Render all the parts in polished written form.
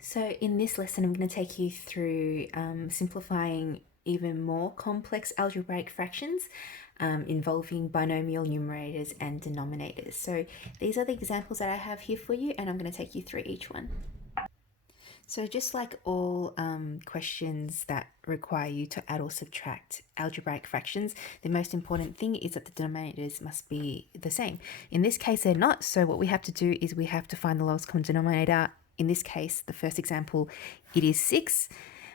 So in this lesson, I'm going to take you through simplifying even more complex algebraic fractions involving binomial numerators and denominators. So these are the examples that I have here for you, and I'm going to take you through each one. So just like all questions that require you to add or subtract algebraic fractions, the most important thing is that the denominators must be the same. In this case, they're not. So what we have to do is we have to find the lowest common denominator. In this case, the first example, it is 6.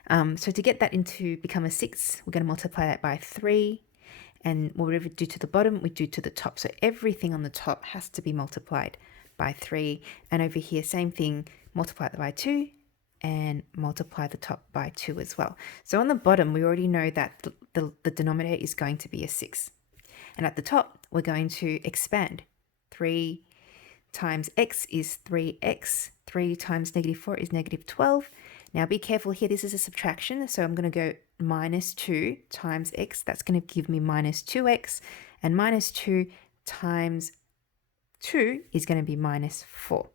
So to get that into become a 6, we're going to multiply that by 3. And whatever we do to the bottom, we do to the top. So everything on the top has to be multiplied by 3. And over here, same thing, multiply that by 2 and multiply the top by 2 as well. So on the bottom, we already know that the denominator is going to be a 6. And at the top, we're going to expand. 3 times x is 3x. 3 times -4 is -12. Now be careful here, this is a subtraction, so I'm going to go minus 2 times x. That's going to give me minus 2x, and minus 2 times 2 is going to be minus 4.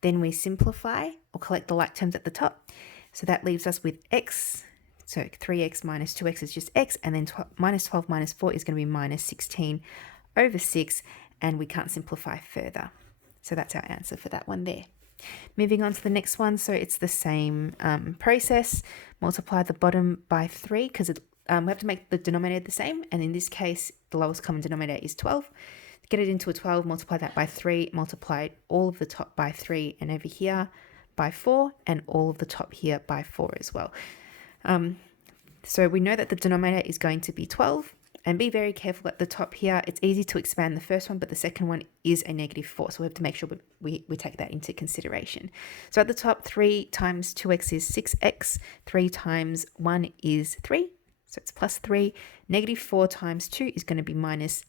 Then we simplify or collect the like terms at the top. So that leaves us with x. So 3x minus 2x is just x, and then minus 12 minus 4 is going to be minus 16 over 6, and we can't simplify further. So that's our answer for that one there. Moving on to the next one, so it's the same process. Multiply the bottom by 3 because we have to make the denominator the same, and in this case, the lowest common denominator is 12. To get it into a 12, multiply that by 3, multiply all of the top by 3, and over here by 4, and all of the top here by 4 as well. So we know that the denominator is going to be 12. And be very careful at the top here. It's easy to expand the first one, but the second one is a -4. So we have to make sure we take that into consideration. So at the top, 3 times 2x is 6x. 3 times 1 is 3. So it's plus 3. -4 times 2 is going to be minus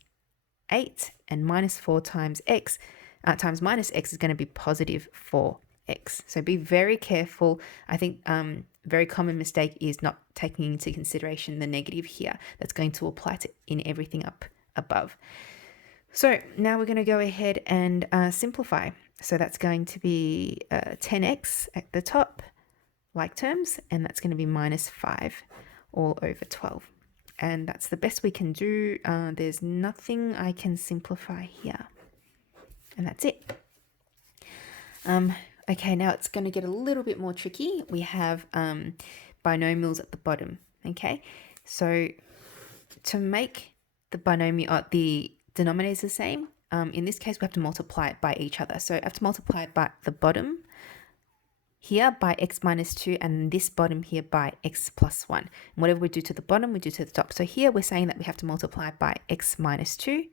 8. And minus 4 times x times minus x is going to be positive 4x. So be very careful. I think very common mistake is not taking into consideration the negative here. That's going to apply to in everything up above. So now we're going to go ahead and simplify. So that's going to be 10x at the top, like terms, and that's going to be minus 5 all over 12. And that's the best we can do. There's nothing I can simplify here. And that's it. Okay, now it's going to get a little bit more tricky. We have binomials at the bottom, okay? So to make the binomial, the denominators the same, in this case, we have to multiply it by each other. So I have to multiply it by the bottom here by x minus 2, and this bottom here by x plus 1. And whatever we do to the bottom, we do to the top. So here we're saying that we have to multiply by x minus 2.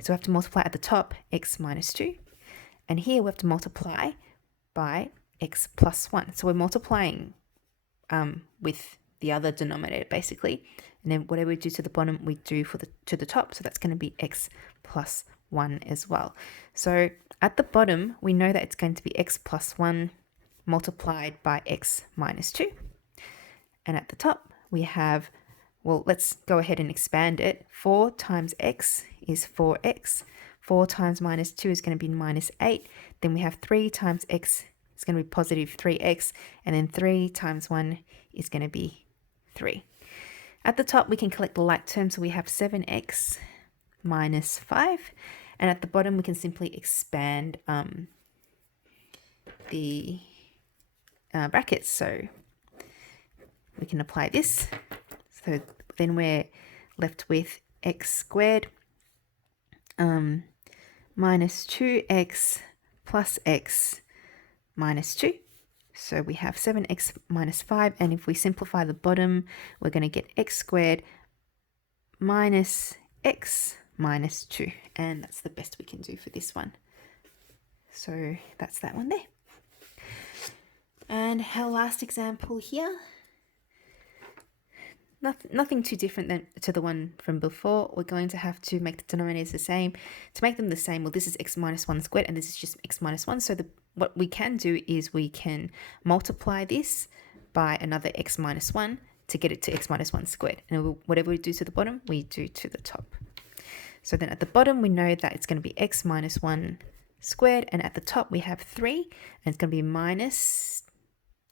So we have to multiply at the top x minus 2. And here we have to multiply by x plus 1. So we're multiplying with the other denominator basically, and then whatever we do to the bottom we do to the top, so that's going to be x plus 1 as well. So at the bottom we know that it's going to be x plus 1 multiplied by x minus 2, and at the top we have, well, let's go ahead and expand it. 4 times x is 4x. 4 times minus 2 is going to be minus 8. Then we have 3 times x is going to be positive 3x. And then 3 times 1 is going to be 3. At the top, we can collect the like terms. So we have 7x minus 5. And at the bottom, we can simply expand the brackets. So we can apply this. So then we're left with x squared minus 2x plus x minus 2. So we have 7x minus 5, and if we simplify the bottom, we're going to get x squared minus x minus 2, and that's the best we can do for this one. So that's that one there. And our last example here, nothing too different than to the one from before. We're going to have to make the denominators the same. To make them the same, well, this is x minus 1 squared, and this is just x minus 1. So what we can do is we can multiply this by another x minus 1 to get it to x minus 1 squared. And whatever we do to the bottom, we do to the top. So then at the bottom, we know that it's going to be x minus 1 squared, and at the top we have 3, and it's going to be minus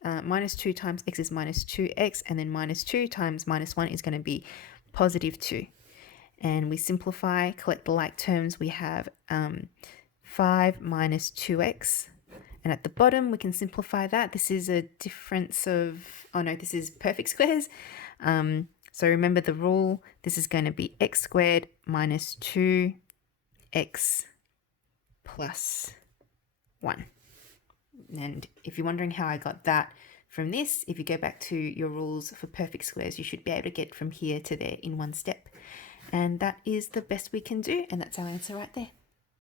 minus 2 times x is minus 2x, and then minus 2 times minus 1 is going to be positive 2. And we simplify, collect the like terms. We have 5 minus 2x. And at the bottom, we can simplify that. This is a difference of, oh no, this is perfect squares. So remember the rule. This is going to be x squared minus 2x plus 1. And if you're wondering how I got that from this, if you go back to your rules for perfect squares, you should be able to get from here to there in one step. And that is the best we can do, and that's our answer right there.